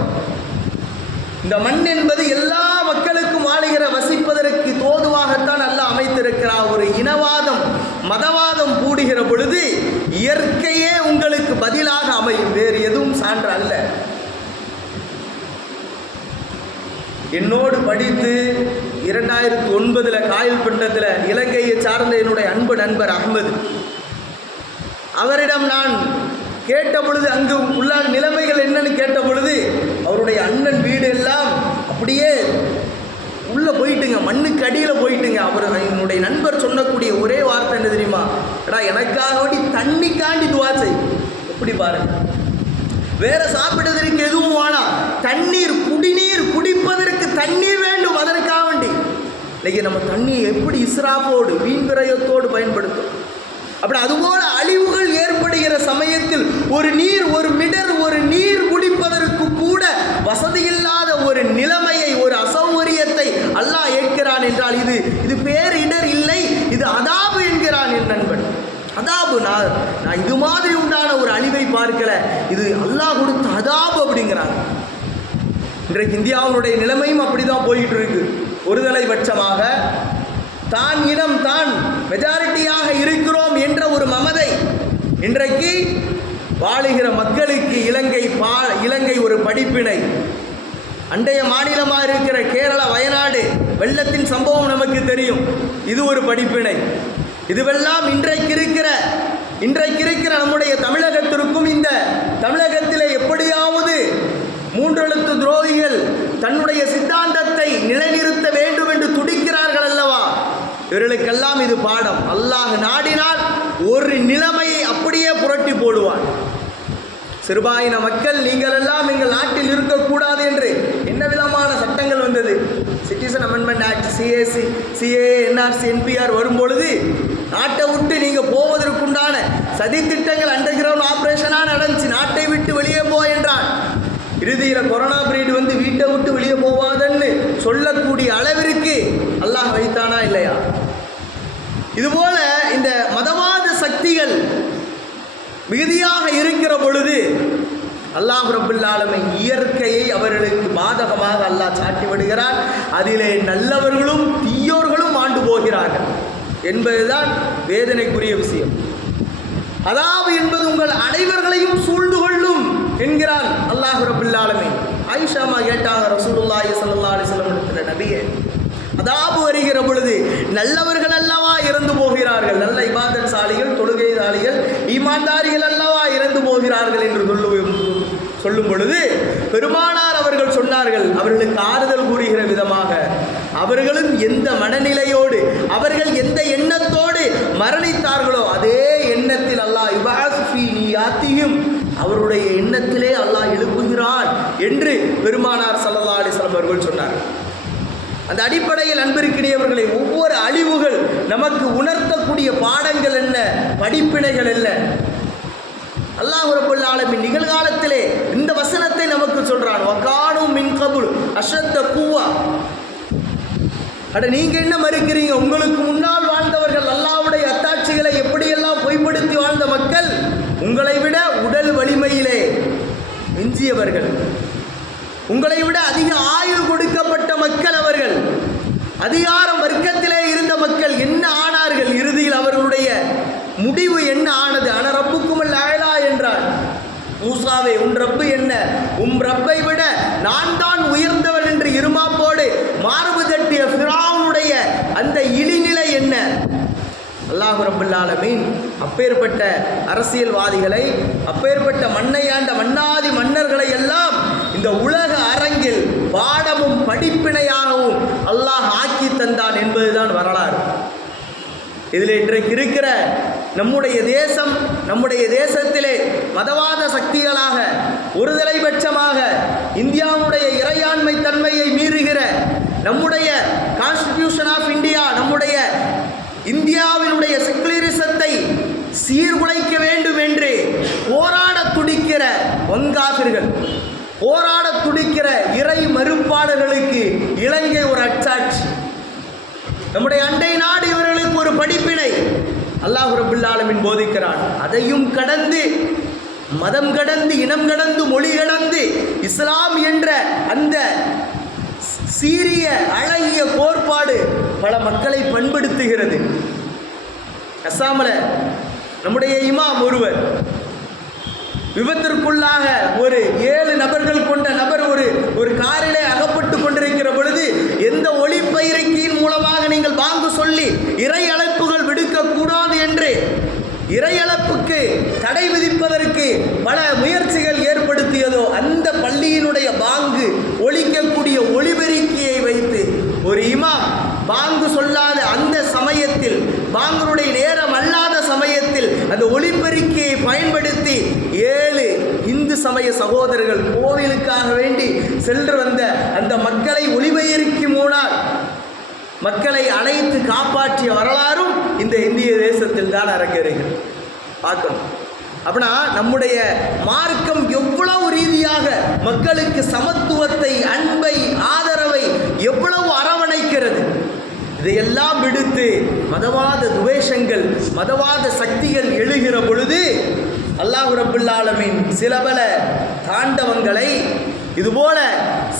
இந்த மண் என்பது எல்லா மக்களுக்கும் வாழுகிற வசிப்பதற்கு தோதுவாகத்தான் அல்லாஹ் அமைத்திருக்கிறார். ஒரு இனவாதம், மதவாதம் கூடுகிற பொழுது இயற்கையே உங்களுக்கு பதிலாக அமையும், வேறு எதுவும் சான்று அல்ல. என்னோடு படித்து 2009 காயல்பட்டத்தில் இலங்கையை சார்ந்த என்னுடைய அன்பு நண்பர் அஹ்மது, அவரிடம் நான் கேட்ட பொழுது அங்கு உள்ள நிலைமைகள் என்னன்னு கேட்ட பொழுது அவருடைய அண்ணன் வீடு எல்லாம் அப்படியே உள்ளே போயிட்டுங்க, மண்ணுக்கு அடியில் போயிட்டுங்க. அவர் என்னுடைய நண்பர் சொன்னக்கூடிய ஒரே வார்த்தை என்ன தெரியுமா? எடா எனக்காக வேண்டி தண்ணிக்காண்டி துவா செய். எப்படி பாருங்க, வேற சாப்பிடுவதற்கு எதுவும் வேணாம், தண்ணீர், குடிநீர், குடிப்பதற்கு தண்ணீர் வேண்டும், அதற்காக வேண்டி. இன்னைக்கு நம்ம தண்ணியை எப்படி இஸ்ராஃபோடு, வீண் பிரயோகத்தோடு பயன்படுத்தும். அப்படி அதுபோல அழிவுகள் ஏற்படுகிற சமயத்தில் ஒரு மிடர் ஒரு நீர் குடிப்பதற்கு கூட வசதியில்லாத ஒரு நிலைமையை, ஒரு அசௌகரியத்தை அல்லாஹ் ஏற்கிறான் என்றால் இது பேரிடர் இல்லை, இது அதாபு என்கிறான் என் நண்பன். அதாபு, நான் இது மாதிரி உண்டான ஒரு அழிவை பார்க்கல, இது அல்லாஹ் கொடுத்த அதாபு அப்படிங்கிறாங்க. இன்றைக்கு இந்தியாவுடைய நிலைமையும் அப்படிதான் போயிட்டு இருக்கு. ஒருதலை பட்சமாக தான் இனம், தான் மெஜாரிட்டியாக இருக்கிறோம் என்ற ஒரு மமதை இன்றைக்கு வாழுகிற மக்களுக்கு இலங்கை ஒரு படிப்பினை. அண்டைய மாநிலமாக இருக்கிற கேரளா, வயநாடு வெள்ளத்தின் சம்பவம் நமக்கு தெரியும், இது ஒரு படிப்பினை. இதுவெல்லாம் இன்றைக்கு இருக்கிற நம்முடைய தமிழகத்திற்கும், இந்த தமிழகத்திலே எப்படியாவது 3 எழுத்து துரோகிகள் தன்னுடைய சித்தாந்தத்தை நிலைநிறுத்த வேண்டும் என்று துடிக்கிறார்கள் அல்லவா, இவர்களுக்கெல்லாம் இது பாடம். அல்லாஹ் நாடினால் ஒரு நிலைமையை அப்படியே புரட்டி போடுவான். சிறுபாயின மக்கள் நீங்கள் எல்லாம் எங்கள் நாட்டில் இருக்கக்கூடாது என்று என்ன விதமான சட்டங்கள் வந்தது? Citizen amendment act, CA, NRC, NPR வரும்பொழுது நாட்டை விட்டு நீங்கள் போவதற்குண்டான சதித்திட்டங்கள் அண்டர் கிரவுண்ட் ஆப்ரேஷனாக நடந்துச்சு. நாட்டை விட்டு வெளியே போ என்றான். இறுதியில் கொரோனா பீரியட் வந்து வீட்டை விட்டு வெளியே போவாதன்னு சொல்லக்கூடிய அளவிற்கு அல்லாஹ் வைத்தானா இல்லையா? இதுபோல இந்த மதவாத சக்திகள் மிகுதியாக இருக்கிற பொழுது அல்லாஹ் ரப்பல் ஆலமீன் இயற்கையை அவர்களுக்கு பாதகமாக அல்லாஹ் சாட்டி விடுகிறார். அதிலே நல்லவர்களும் தீயோர்களும் ஆண்டு போகிறார்கள் என்பதுதான் வேதனைக்குரிய விஷயம். அதாவது என்பது உங்கள் அனைவர்களையும் சூழ்ந்து கொள்ளும் என்கிறான் அல்லாஹ் ரப்பல் ஆலமீன். ஆயிஷாமா கேட்டாங்க ரசூலுல்லாஹி ஸல்லல்லாஹு அலைஹி வஸல்லம் இடத்துல, நபியே அதாபு வருகிற பொழுது நல்லவர்கள் அல்லவா இறந்து போகிறார்கள், நல்ல இபாதத்சாலிகள், தொழுகைசாலிகள், ஈமான்தாரிகள் அல்லவா இறந்து போகிறார்கள் என்று சொல்லும் பொழுது பெருமானார் அவர்கள் சொன்னார்கள், அவர்களுக்கு ஆறுதல் கூறுகிற விதமாக, அவர்களும் எந்த மனநிலையோடு, அவர்கள் எந்த எண்ணத்தோடு மரணித்தார்களோ அதே எண்ணத்தில் அல்லாஹ் யுபாஸ்ஃபீனியாத்தியும் அவருடைய எண்ணத்திலே அல்லாஹ் எழுப்புகிறான் என்று பெருமானார் ஸல்லல்லாஹு அலைஹி வஸல்லம் அவர்கள் சொன்னார். அந்த அடிப்படையில் அன்பிற்கிடையவர்களை ஒவ்வொரு அழிவுகள் நமக்கு உணர்த்தக்கூடிய பாடங்கள் என்ன, படிப்பினைகள் என்ன? அல்லாஹ் ரப்பல் ஆலமீன் நிகழ்காலத்திலே இந்த வசனத்தை நமக்கு சொல்றான், வகானு மின் கபுல் அஷத்த குவா. அட நீங்க என்ன மறுக்கிறீங்க? உங்களுக்கு முன்னால் வாழ்ந்தவர்கள், அல்லாஹ்வுடைய அத்தாட்சிகளை எப்படியெல்லாம் பொய்ப்படுத்தி வாழ்ந்த மக்கள் உங்களை விட உடல் வலிமையிலே மிஞ்சியவர்கள், உங்களை விட அதிக ஆயுள் கொடுக்கப்பட்ட மக்கள் அவர்கள், அதிகார வர்க்கத்திலே இருந்த மக்கள் என்ன ஆனார்கள்? இறுதியில் அவர்களுடைய முடிவு என்ன ஆனது? அன ரப்புக்குமல் ஆயலா என்றார். மூசாவே, உன் ரப்பு என்ன? உம் ரப்பை விட நான் தான் உயர்ந்தவன் என்று இருமாப்போடு மார்பு தட்டிய ஃபிரௌனுடைய அந்த இழிநிலை என்ன? அல்லாஹ் ரப்பல் ஆலமீன் அப்பேற்பட்ட அரசியல்வாதிகளை, அப்பேற்பட்ட மண்ணையாண்ட மன்னாதி மன்னர்களை எல்லாம் இந்த உலக அரங்கில் பாடமும் படிப்பினையாகவும் அல்லாஹ் ஆக்கி தந்தான் என்பதுதான் வரலாறு. இதில் இன்றைக்கு இருக்கிற நம்முடைய தேசம், நம்முடைய தேசத்திலே மதவாத சக்திகளாக ஒருதலை பட்சமாக இந்தியாவுடைய இறையாண்மை தன்மையை மீறுகிற நம்முடைய கான்ஸ்டிடியூஷன் ஆஃப் இந்தியா, நம்முடைய இந்தியாவினுடைய செக்குலரிசத்தை சீர்குலைக்க வேண்டும் என்று போராட துடிக்கிற வங்காபிர்கள், போராட துடிக்கிற இறை மறுப்பாளர்களுக்கு இலங்கை ஒரு அச்சாட்சி. நம்முடைய அண்டை நாடு இவர்களுக்கு ஒரு படிப்பினை அல்லாஹ் ரப்பல் ஆலமீன் போதிக்கிறான். அதையும் கடந்து, மதம் கடந்து, இனம் கடந்து, மொழி கடந்து இஸ்லாம் என்ற அந்த சீரிய அழகிய கோட்பாடு பல மக்களை பண்படுத்துகிறது. அஸ்ஸாமில் நம்முடைய இமாம் ஒருவர் விபத்திற்குள்ளாக ஒரு 7 நபர்கள் கொண்ட நபர் ஒரு காரிலே அகப்பட்டு கொண்டிருக்கிற பொழுது, எந்த ஒளிப்பயிற்சியின் மூலமாக நீங்கள் பாங்கு சொல்லி இறை அழைப்புகள் விடுக்கக்கூடாது என்று இறை அழைப்புக்கு தடை விதிப்பதற்கு பல முயற்சிகள் ஏற்படுத்தியதோ அந்த பள்ளியினுடைய பாங்கு ஒலிக்கக்கூடிய ஒளிபெருக்கியை வைத்து ஒரு இமாம் பாங்கு சொல்லாத அந்த சமயத்தில், பாங்கனுடைய நேரம் அல்லாத சமயத்தில் அந்த ஒளிபெருக்கியை பயன்படுத்தி 7 இந்து சமய சகோதரர்கள் கோவிலுக்காக வேண்டி சென்று வந்த அந்த மக்களை ஒளிபெருக்கி மூணால் மக்களை அழைத்து காப்பாற்றிய வரலாறும் இந்த இந்திய தேசத்தில் தான் அரங்கேறுகிறது. பார்க்கணும். அப்படின்னா நம்முடைய மார்க்கம் எவ்வளவு ரீதியாக மக்களுக்கு சமத்துவத்தை, அன்பை, ஆதரவை எவ்வளவு அரவணைக்கிறது. இதையெல்லாம் விடுத்து மதவாத துவேஷங்கள், மதவாத சக்திகள் எழுகிற பொழுது அல்லாஹ் ரப்பல் ஆலமீன் சில பல தாண்டவங்களை, இதுபோல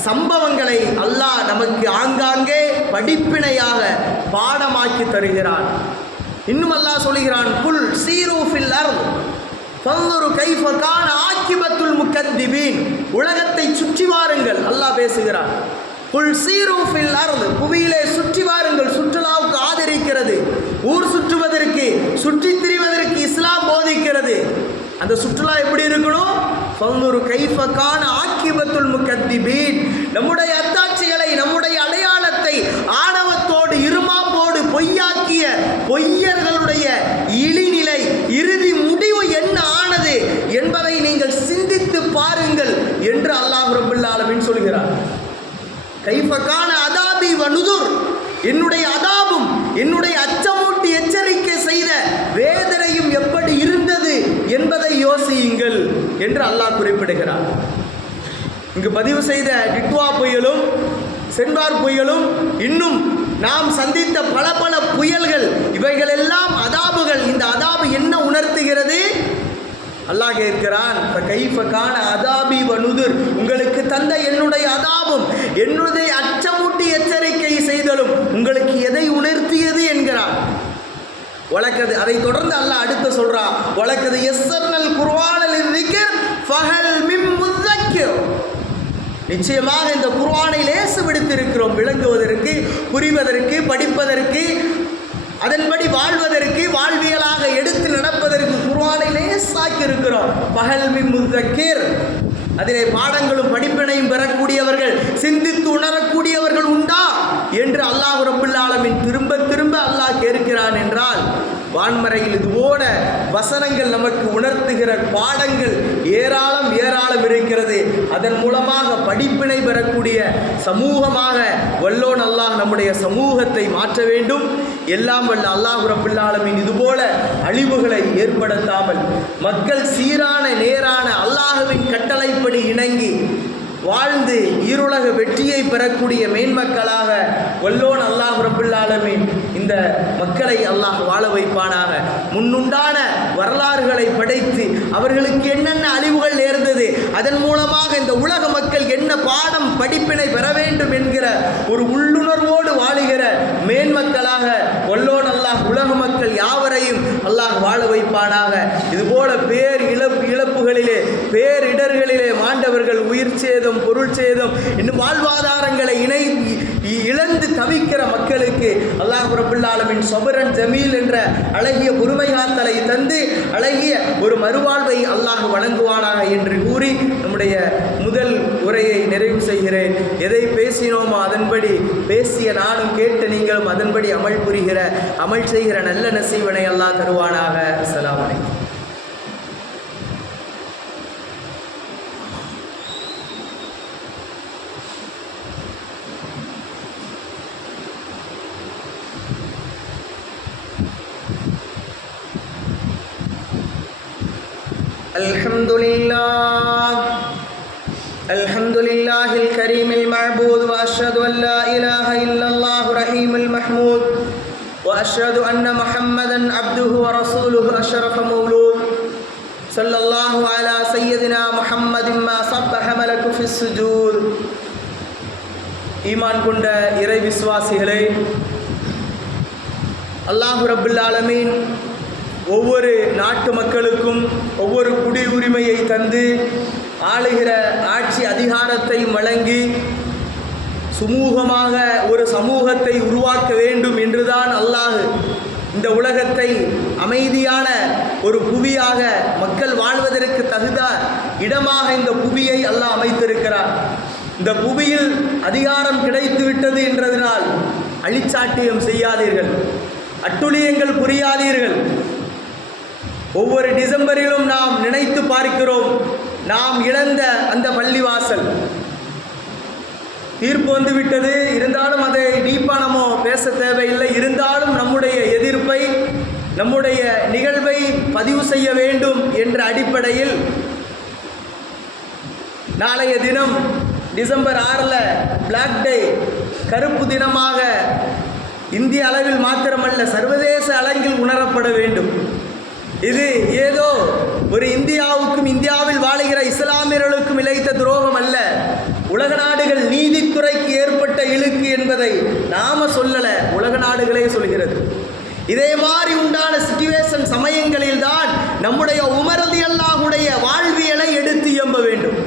சம்பவங்களை அல்லாஹ் நமக்கு ஆங்காங்கே படிப்பினையாக பாடமாக்கி தருகிறான். இன்னும் அல்லாஹ் சொல்கிறான், குல் சீரு ஃபில் அர்த் ஃபன்துரு கைஃப கான ஆகிபத்துல் முகத்திபீன். உலகத்தை சுற்றி வாருங்கள் அல்லாஹ் பேசுகிறான். குல் சீரு ஃபில் அர்த், புவியிலே சுற்றி வாருங்கள். சுற்றுலாவுக்கு ஆதரிக்கிறது, ஊர் சுற்றுவதற்கு, சுற்றித் திரிவதற்கு இஸ்லாம் போதிக்கிறது. அந்த சுற்றுலா எப்படி இருக்கணும்? ஃபன்துரு கைஃப கான ஆகிபத்துல் முகத்திபீன். நம்முடைய அத்தாட்சிகளை, நம்முடைய அடையாளத்தை ஆணவத்தோடு இருமாப்போடு பொய்யாக்கிய பொய்யர்களுடைய இழிநிலை, இறுதி முடிவு என்ன ஆனது என்பதை நீங்கள் சிந்தித்து பாருங்கள் என்று அல்லாஹ் ரப்பல் ஆலமீன் சொல்கிறார். கைஃப கான அதாபி வ நுதுர், என்னுடைய அதாபும் என்னுடைய அச்சமூட்டி எச்சரிக்கை செய்த வேதனையும் எப்படி இருந்தது என்பதை யோசியுங்கள் என்று அல்லாஹ் குறிப்பிடுகிறார். இங்கு பதிவு செய்த டிட்வா புயலும், சென்வார் புயலும், இன்னும் நாம் சந்தித்த பல பல புயல்கள், இவைகள் எல்லாம் அதாபுகள். இந்த அதாபு என்ன உணர்த்துகிறது? அல்லாஹ் கேட்கிறான், கைஃப கான அதாபி வ நுதுர், உங்களுக்கு தந்த என்னுடைய அதாபும் என்னுடைய அச்சமூட்டி எச்சரிக்கை செய்தலும் உங்களுக்கு எதை உணர்த்தியது என்கிறான். வழக்கது அதை தொடர்ந்து அல்லாஹ் அடுத்து சொல்றான், வழக்கது யஸ்ஸர்னல் குர்ஆனல் லிக்ர் ஃபஹல் மின் முஸக்கிர். நிச்சயமாக இந்த குர்ஆனை லேசு விடுத்திருக்கிறோம், விளங்குவதற்கு, புரிவதற்கு, படிப்பதற்கு, அதன்படி வாழ்வதற்கு, வாழ்வியலாக எடுத்து நடப்பதற்கு குர்ஆனை லேசாக்கி இருக்கிறோம். ஃபஹல் மின் முஸக்கிர், அதிலே பாடங்களும் படிப்பினையும் பெறக்கூடியவர்கள், சிந்தித்து உணரக்கூடியவர்கள் உண்டா என்று அல்லாஹ் ஆலமீன் திரும்ப திரும்ப அல்லாஹ் கேட்கிறான் என்றால் வான்மறையில் இதுபோல வசனங்கள் நமக்கு உணர்த்துகிற பாடங்கள் ஏராளம் ஏராளம் இருக்கிறது. அதன் மூலமாக படிப்பினை பெறக்கூடிய சமூகமாக வல்லோன் அல்லாஹ் நம்முடைய சமூகத்தை மாற்ற வேண்டும். எல்லாம் வல்ல அல்லாஹ் ரப்பல் ஆலமீன் இதுபோல அழிவுகளை ஏற்படுத்தாமல் மக்கள் சீரான நேரான அல்லாஹ்வின் கட்டளைப்படி இணங்கி வாழ்ந்து ஈருலக வெற்றியை பெறக்கூடிய மேன்மக்களாக வல்லோன் அல்லாஹ் ரப்பல் ஆலமீன் இந்த மக்களை அல்லாஹ் வாழ வைப்பானாக. முன்னுண்டான வரலாறுகளை படைத்து அவர்களுக்கு என்னென்ன அழிவுகள் நேர்ந்தது, அதன் மூலமாக இந்த உலக மக்கள் என்ன பாடம் படிப்பினை பெற வேண்டும் என்கிற ஒரு உள்ளுணர்வோடு வாழுகிற மேன்மக்களாக வல்லோன் அல்லாஹ் உலக மக்கள் யாவரையும் அல்லாஹ் வாழ வைப்பானாக. இதுபோல இழப்புகளிலே பேரிடர்களிலே மாண்டவர்கள் உயிர் சேதம், பொருள் சேதம், இன்னும் வாழ்வாதாரங்களை இழந்து தவிக்கிற மக்களுக்கு அல்லாஹ் ரப்பல் ஆலமீன் ஸபரன் ஜமீல் என்ற அழகிய பொறுமை காத்தலை தந்து அழகிய ஒரு மறுவாழ்வை அல்லாஹ் வழங்குவானாக என்று கூறி நம்முடைய முதல் உரையை நிறைவு செய்கிறேன். எதை பேசினோமோ அதன்படி பேசிய நானும் கேட்ட நீங்களும் அதன்படி அமல் செய்கிற நல்ல நசீவனை அல்லாஹ் தருவானாக. அஸ்ஸலாமு அலைக்கும். الحمد لله الكريم المعبود وأشهد أن لا إله إلا الله رحيم المحمود وأشهد أن محمدا عبده ورسوله أشرف مولود صلى الله على سيدنا محمد ما صبح ملك في السجود. ஈமான் கொண்ட இறை விசுவாசிகளே, அல்லாஹ் ரப்பல் ஆலமீன் ஒவ்வொரு நாட்டு மக்களுக்கும் ஒவ்வொரு குடியுரிமையை தந்து ஆளுகிற ஆட்சி அதிகாரத்தை வழங்கி சுமூகமாக ஒரு சமூகத்தை உருவாக்க வேண்டும் என்றுதான் அல்லாஹ் இந்த உலகத்தை அமைதியான ஒரு புவியாக மக்கள் வாழ்வதற்கு தகுந்த இடமாக இந்த புவியை அல்லாஹ் அமைத்திருக்கிறார். இந்த புவியில் அதிகாரம் கிடைத்து விட்டது என்றதனால் அழிச்சாட்டியம் செய்யாதீர்கள், அட்டுழியங்கள் புரியாதீர்கள். ஒவ்வொரு டிசம்பரிலும் நாம் நினைத்து பார்க்கிறோம், நாம் இழந்த அந்த பள்ளிவாசல் தீர்ப்பு வந்து விட்டது. இருந்தாலும் அதை டீப்பாக நம்ம பேச தேவையில்லை. இருந்தாலும் நம்முடைய எதிர்ப்பை, நம்முடைய நிகழ்வை பதிவு செய்ய வேண்டும் என்ற அடிப்படையில் நாளைய தினம் டிசம்பர் 6 பிளாக் டே, கருப்பு தினமாக இந்திய அளவில் மாத்திரமல்ல சர்வதேச அளவில் உணரப்பட வேண்டும். இது ஏதோ ஒரு இந்தியாவுக்கும் இந்தியாவில் வாழுகிற இஸ்லாமியர்களுக்கும் இழைத்த துரோகம் அல்ல, உலக நாடுகள் நீதித்துறைக்கு ஏற்பட்ட இழுக்கு என்பதை நாம சொல்லல, உலக நாடுகளே சொல்கிறது. இதே மாதிரி உண்டான சிச்சுவேஷன் சமயங்களில் தான் நம்முடைய உமர் ரலியல்லாஹுடைய வாழ்வியலை எடுத்து இயம்ப வேண்டும்.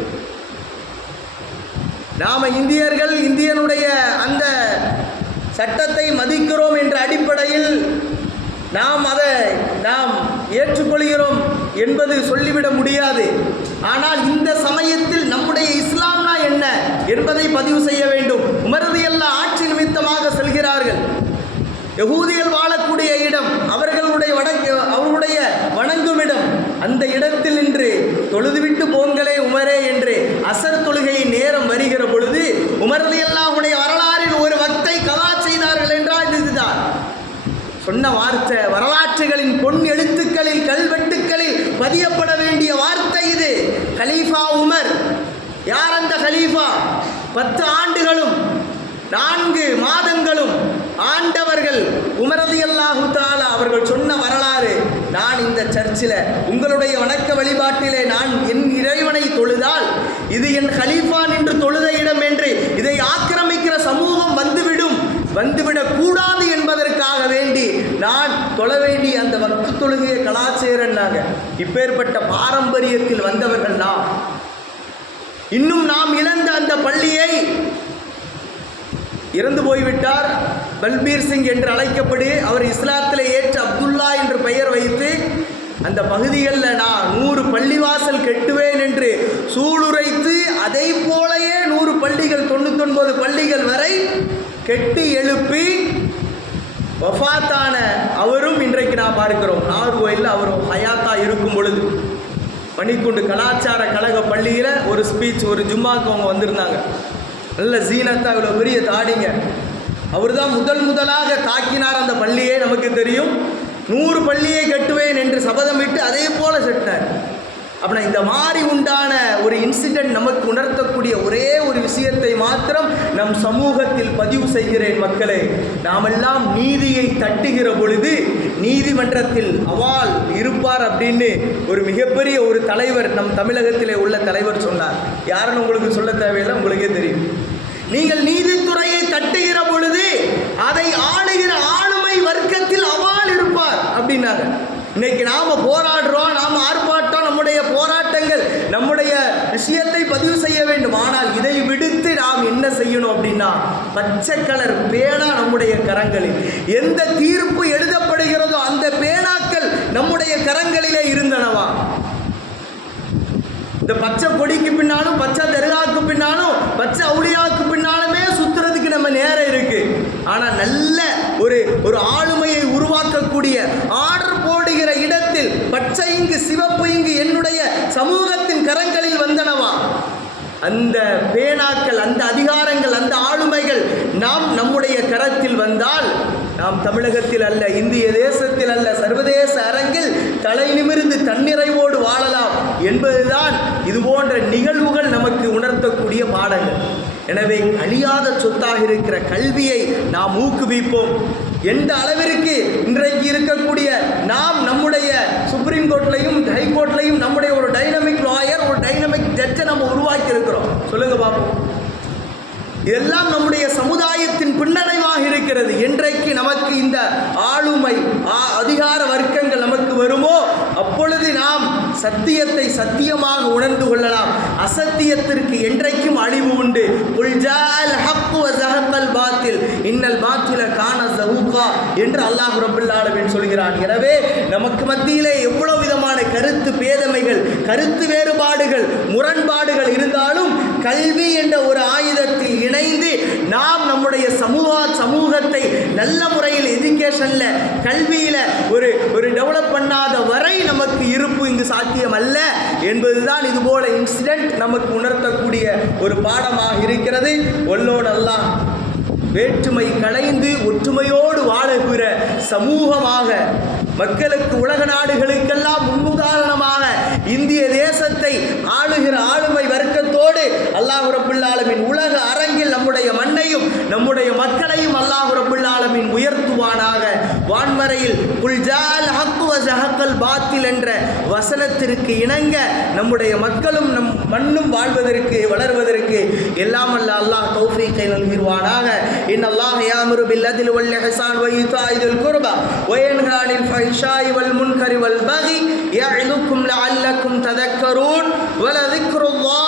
நாம இந்தியர்கள் இந்தியனுடைய அந்த சட்டத்தை மதிக்கிறோம் என்ற அடிப்படையில் நாம் ஏற்றுக்கொள்கிறோம் என்பது சொல்லிவிட முடியாது. ஆனால் இந்த சமயத்தில் நம்முடைய இஸ்லாம்னா என்ன என்பதை பதிவு செய்ய வேண்டும். உமர் ரலியல்லாஹு ஆட்சி நிமித்தமாக செல்கிறார்கள், யகூதிகள் வாழக்கூடிய இடம், அவர்களுடைய வணங்கும் இடம். அந்த இடத்தில் நின்று தொழுதுவிட்டு போங்களே உமரே என்று அசர் தொழுகையின் நேரம் வருகிற பொழுது உமர் ரலியல்லாஹுடைய வரலாறில் ஒரு வக்தை கதா செய்தார்கள் என்றால் இதுதான் சொன்ன வார்த்தை. வரலாற்றுகளின் பொன் எழுத்துக்களில் கல்வெட்டுக்களில் பதியப்பட வேண்டிய வார்த்தை இது. கலீஃபா உமர். யார் அந்த கலீஃபா? 10 ஆண்டுகளும் 4 மாதங்களும் ஆண்டவர்கள் உமர் ரலியல்லாஹு தஆலா அவர்கள் சொன்ன வரலாறு. நான் இந்த சர்ச்சில் உங்களுடைய வணக்க வழிபாட்டிலே நான் என் இறைவனை தொழுதால் இது என் கலீஃபா நின்று தொழுத இடம் என்று இதை ஆக்கிரமிக்கிற சமூகம் வந்துவிடக் கூடாது என்பதற்காக வேண்டி நான் தொழ வேண்டி அந்த வக்து தொழுகையை கலாச்சாரன்னாங்க. இப்பேற்பட்ட பாரம்பரியத்தில் வந்தவர்கள் நாம். இன்னும் நாம் இழந்த அந்த பள்ளியை இறந்து போய்விட்டார் பல்பீர் சிங் என்று அழைக்கப்படி அவர் இஸ்லாத்தில் ஏற்று அப்துல்லா என்று பெயர் வைத்து அந்த பகுதிகளில் நான் 100 பள்ளிவாசல் கெட்டுவேன் என்று சூளுரைத்து அதை போலயே 100 பள்ளிகள் 99 பள்ளிகள் வரை கெட்டி எழுப்பி வஃபாத்தான அவரும் இன்றைக்கு நாம் பார்க்கிறோம். நாகர்கோயிலில் அவரும் ஹயாத்தா இருக்கும் பொழுது மணிக்குண்டு கலாச்சார கழக பள்ளியில் ஒரு ஸ்பீச், ஒரு ஜும்மாக்கு அவங்க வந்திருந்தாங்க. நல்ல ஜீனத்தா, இவ்வளோ பெரிய தாடிங்க. அவர் தான் முதலாக தாக்கினார் அந்த பள்ளியே. நமக்கு தெரியும், 100 பள்ளியை கட்டுவேன் என்று சபதமிட்டு அதே போல செட்டினார். அப்படின்னா இந்த மாதிரி உண்டான ஒரு இன்சிடென்ட் நமக்கு உணர்த்தக்கூடிய ஒரே ஒரு விஷயத்தை மாத்திரம் நம் சமூகத்தில் பதிவு செய்கிறேன். மக்களே, நாமெல்லாம் நீதியை தட்டுகிற பொழுது நீதிமன்றத்தில் அவால் இருப்பார் அப்படின்னு ஒரு மிகப்பெரிய ஒரு தலைவர், நம் தமிழகத்திலே உள்ள தலைவர் சொன்னார். யாருன்னு உங்களுக்கு சொல்ல தேவையில்லை, உங்களுக்கே தெரியும். நீங்கள் நீதித்துறையை தட்டுகிற பொழுது அதை ஆளுகிற ஆளுமை வர்க்கத்தில் அவால் இருப்பார் அப்படின்னாங்க. இன்னைக்கு நாம போராடுறோம், நாம ஆர்ப்பாட்டம், நம்முடைய போராட்டங்கள், நம்முடைய விஷயத்தை பதிவு செய்ய வேண்டும். ஆனால் இதை விடுத்து நாம் என்ன செய்யணும் அப்படின்னா, பச்சை கலர் பேனா நம்முடைய கரங்களில், எந்த தீர்ப்பு எழுதப்படுகிறதோ அந்த பேனாக்கள் நம்முடைய கரங்களிலே இருந்தனவா? இந்த பச்சை கொடிக்கு பின்னாலும், பச்சை தர்காவுக்கு பின்னாலும், பச்சை அவுளியாவுக்கு பின்னாலுமே சுத்துறதுக்கு நம்ம நேரம் இருக்கு. ஆனா நல்ல ஒரு ஆளுமையை உருவாக்கக்கூடிய ஆர்டர் போடுகிற இடத்தில் பச்சை இங்கு சிவப்பு இங்கு என்னுடைய சமூகத்தின் கரங்களில் வந்தனவா? அந்த பேனாக்கள், அந்த அதிகாரங்கள், அந்த ஆளுமைகள் நம்முடைய கரத்தில் வந்தால் நாம் தமிழகத்தில் அல்ல, இந்திய தேசத்தில் அல்ல, சர்வதேச அரங்கில் தலை நிமிர்ந்து தன்னிறைவோடு வாழலாம் என்பதுதான் இது போன்ற நிகழ்வுகள் நமக்கு உணர்த்தக்கூடிய பாடங்கள். எனவே அழியாத சொத்தாக இருக்கிற கல்வியை நாம் ஊக்குவிப்போம். எந்த அளவிற்கு இன்றைக்கு இருக்கக்கூடிய நாம் நம்முடைய சுப்ரீம் கோர்ட்லையும் ஹைகோர்ட்லையும் நம்முடைய ஒரு டைனமிக் லாயர், ஒரு டைனமிக் ஜட்ஜை நம்ம உருவாக்கி இருக்கிறோம். சொல்லுங்க பாப்போம். இதெல்லாம் நம்முடைய சமுதாயத்தின் பின்னடைவாக இருக்கிறது. என்றைக்கு நமக்கு இந்த ஆளுமை அதிகார வர்க்கங்கள் நமக்கு வருமோ அப்பொழுது நாம் சத்தியத்தை சத்தியமாக உணர்ந்து கொள்ளலாம். அசத்தியத்திற்கு என்றைக்கும் அழிவு உண்டு. இன்னல் பாத்தில கான ஸஹூகா என்று அல்லாஹ் ரப்பல் ஆலமீன் சொல்கிறான். எனவே நமக்கு மத்தியிலே எவ்வளவு விதமான கருத்து பேதமைகள், கருத்து வேறுபாடுகள், முரண்பாடுகள் இருந்தாலும் கல்வி என்ற ஒரு ஆயுதத்தில் இணைந்து நாம் நம்முடைய சமூகத்தை நல்ல முறையில் எஜுகேஷன்ல, கல்வியில ஒரு டெவலப் பண்ணாத வரை நமக்கு இருப்பு இங்கு சாத்தியம் அல்ல என்பதுதான் இது போல இன்சிடென்ட் நமக்கு உணர்த்தக்கூடிய ஒரு பாடமாக இருக்கிறது. ஒல்லோடு அல்லாஹ் வேற்றுமை களைந்து ஒற்றுமையோடு வாழுகிற சமூகமாக, மக்களுக்கு, உலக நாடுகளுக்கெல்லாம் முன்னுதாரணமாக இந்திய தேசத்தை ஆளுகிற ஆளுமை வர்க்கத்தோடு அல்லாஹ் ரப்பல் ஆலமீன் உலக அரங்கில் நம்முடைய மண்ணையும் நம்முடைய மக்களையும் அல்லாஹ் ரப்பல் ஆலமீன் உயர்த்துவானாக. வான்மறையில் குல் ஜால் ஹக் வ ஸஹக்கல் பாத்தில் என்ற வசனத்திற்கு இணங்க நம்முடைய மக்களும் நம் மண்ணும் வாழ்வதற்கு, வளர்வதற்கு எல்லாம் அல்ல அல்லாஹ் தௌஃபீக்கை நல்கிடுவானாக. இன்னல்லாஹ் யாமுரு பில் அத்லி வல் இஹ்சான் வ ஈதாஇ தில் குர்பா வ யன்ஹா அனில் ஃபஹ்ஷாஇ வல் முன்கரி வல் பகி யஇதுக்கும் லஅல்லக்கும் ததக்கரூன் வ லذிக்ருல்லாஹ்